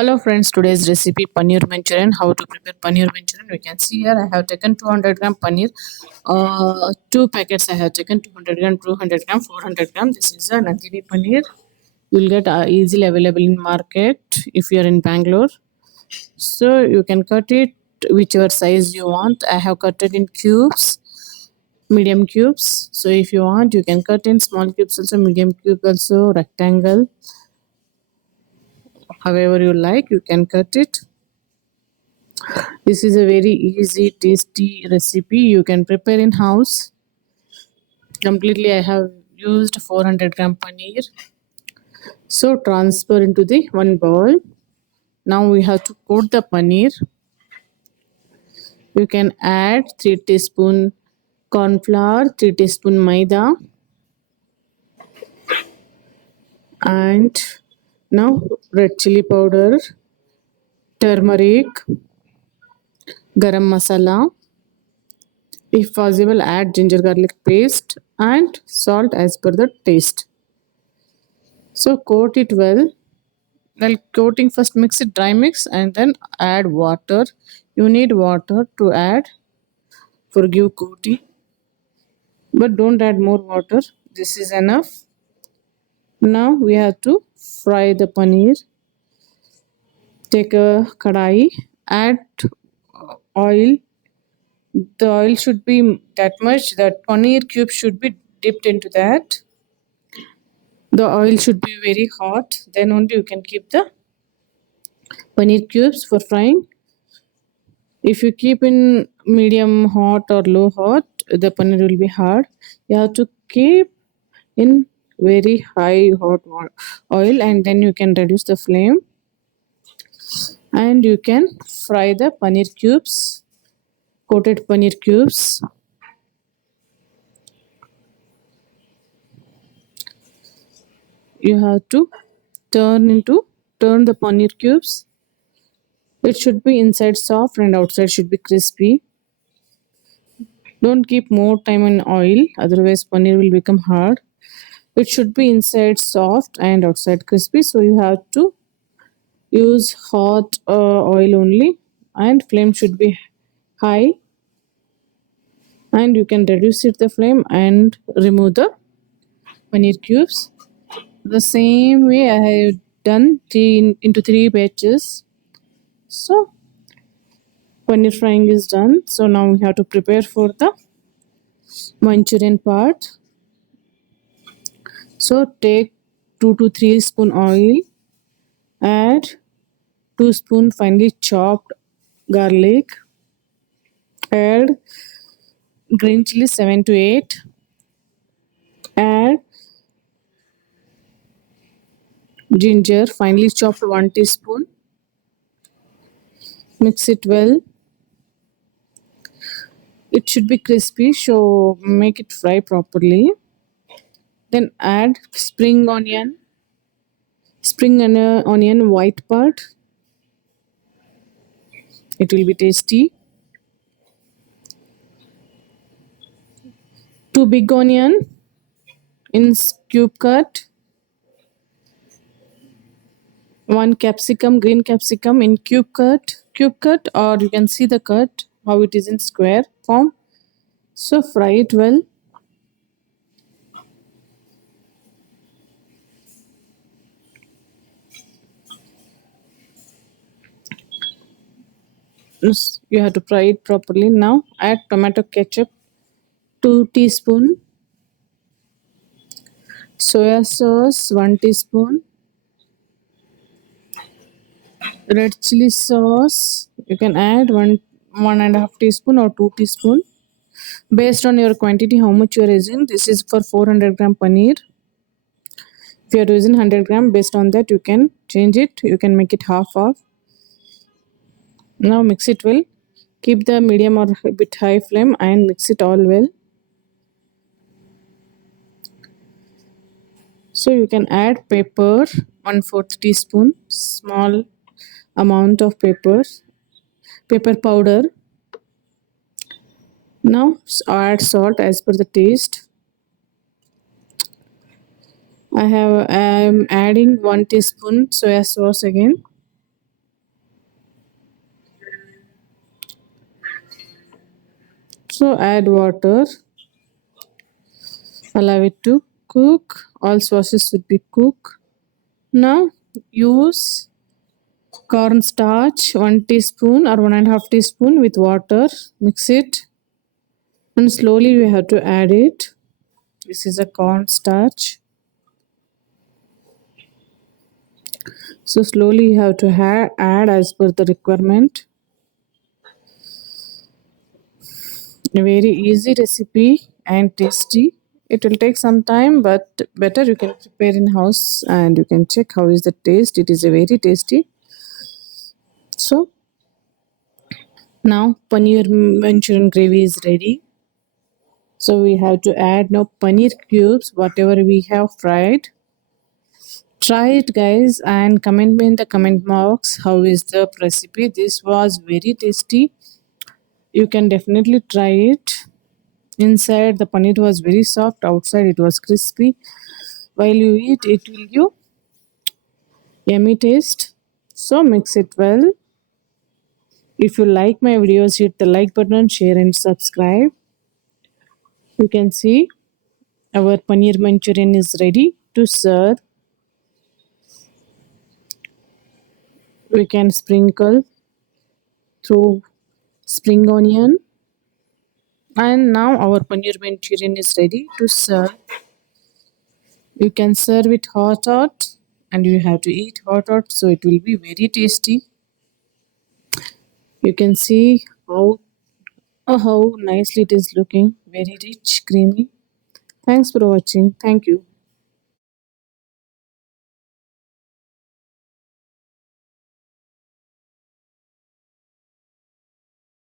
Hello friends, today's recipe Paneer Manchurian. How to prepare Paneer Manchurian? We can see here I have taken 200 gram paneer. Two packets I have taken 200 gram, 200 gram, 400 gram. This is a Nandini paneer. You'll get easily available in market if you are in Bangalore. So you can cut it whichever size you want. I have cut it in cubes, medium cubes. So if you want, you can cut in small cubes also, medium cube also, rectangle. However you like, you can cut it. This is a very easy, tasty recipe you can prepare in house. Completely, I have used 400 gram paneer. So transfer into the one bowl. Now we have to coat the paneer. You can add 3 teaspoon corn flour, 3 teaspoon maida, and now red chili powder, turmeric, garam masala. If possible, add ginger garlic paste and salt as per the taste. So coat it well. While coating, first mix it dry mix and then add water. You need water to add for give coating, but don't add more water. This is enough. Now we have to fry the paneer. Take a kadai, add oil. The oil should be that much that paneer cube should be dipped into that. The oil should be very hot, then only you can keep the paneer cubes for frying. If you keep in medium hot or low hot, the paneer will be hard. You have to keep in very high hot oil, and then you can reduce the flame and you can fry the paneer cubes, coated paneer cubes. You have to turn the paneer cubes. It should be inside soft and outside should be crispy. Don't keep more time in oil, otherwise paneer will become hard. It should be inside soft and outside crispy, so you have to use hot oil only, and flame should be high, and you can reduce it the flame and remove the paneer cubes. The same way I have done into 3 batches. So paneer frying is done. So now we have to prepare for the Manchurian part. So take 2 to 3 spoon oil, add 2 spoon finely chopped garlic, add green chili 7 to 8, add ginger finely chopped 1 teaspoon, mix it well. It should be crispy, so make it fry properly. Then add spring onion white part. It will be tasty. 2 big onion in cube cut. 1 capsicum, green capsicum in cube cut, or you can see the cut how it is in square form. So fry it well. You have to fry it properly. Now add tomato ketchup 2 teaspoon, soya sauce 1 teaspoon, red chili sauce you can add 1.5 teaspoon or 2 teaspoon based on your quantity how much you are using. This is for 400 gram paneer. If you are using 100 gram, based on that you can change it, you can make it half. Now mix it well. Keep the medium or a bit high flame and mix it all well. So you can add pepper 1/4 teaspoon, small amount of pepper powder. Now add salt as per the taste. I am adding 1 teaspoon soya sauce again. So add water, allow it to cook. All sauces should be cooked. Now use cornstarch 1 teaspoon or 1.5 teaspoon with water. Mix it and slowly we have to add it. This is a cornstarch. So slowly you have to add as per the requirement. A very easy recipe and tasty. It will take some time, but better you can prepare in house and you can check how is the taste. It is a very tasty. So now paneer manchurian gravy is ready. So we have to add now paneer cubes, whatever we have fried. Try it, guys, and comment me in the comment box how is the recipe. This was very tasty. You can definitely try it. Inside the paneer was very soft, outside it was crispy. While you eat, it will give yummy taste. So mix it well. If you like my videos, hit the like button, share and subscribe. You can see our paneer manchurian is ready to serve. We can sprinkle through spring onion. And now our paneer manchurian is ready to serve. You can serve it hot and you have to eat hot so it will be very tasty. You can see how nicely it is looking. Very rich, creamy. Thanks for watching. Thank you.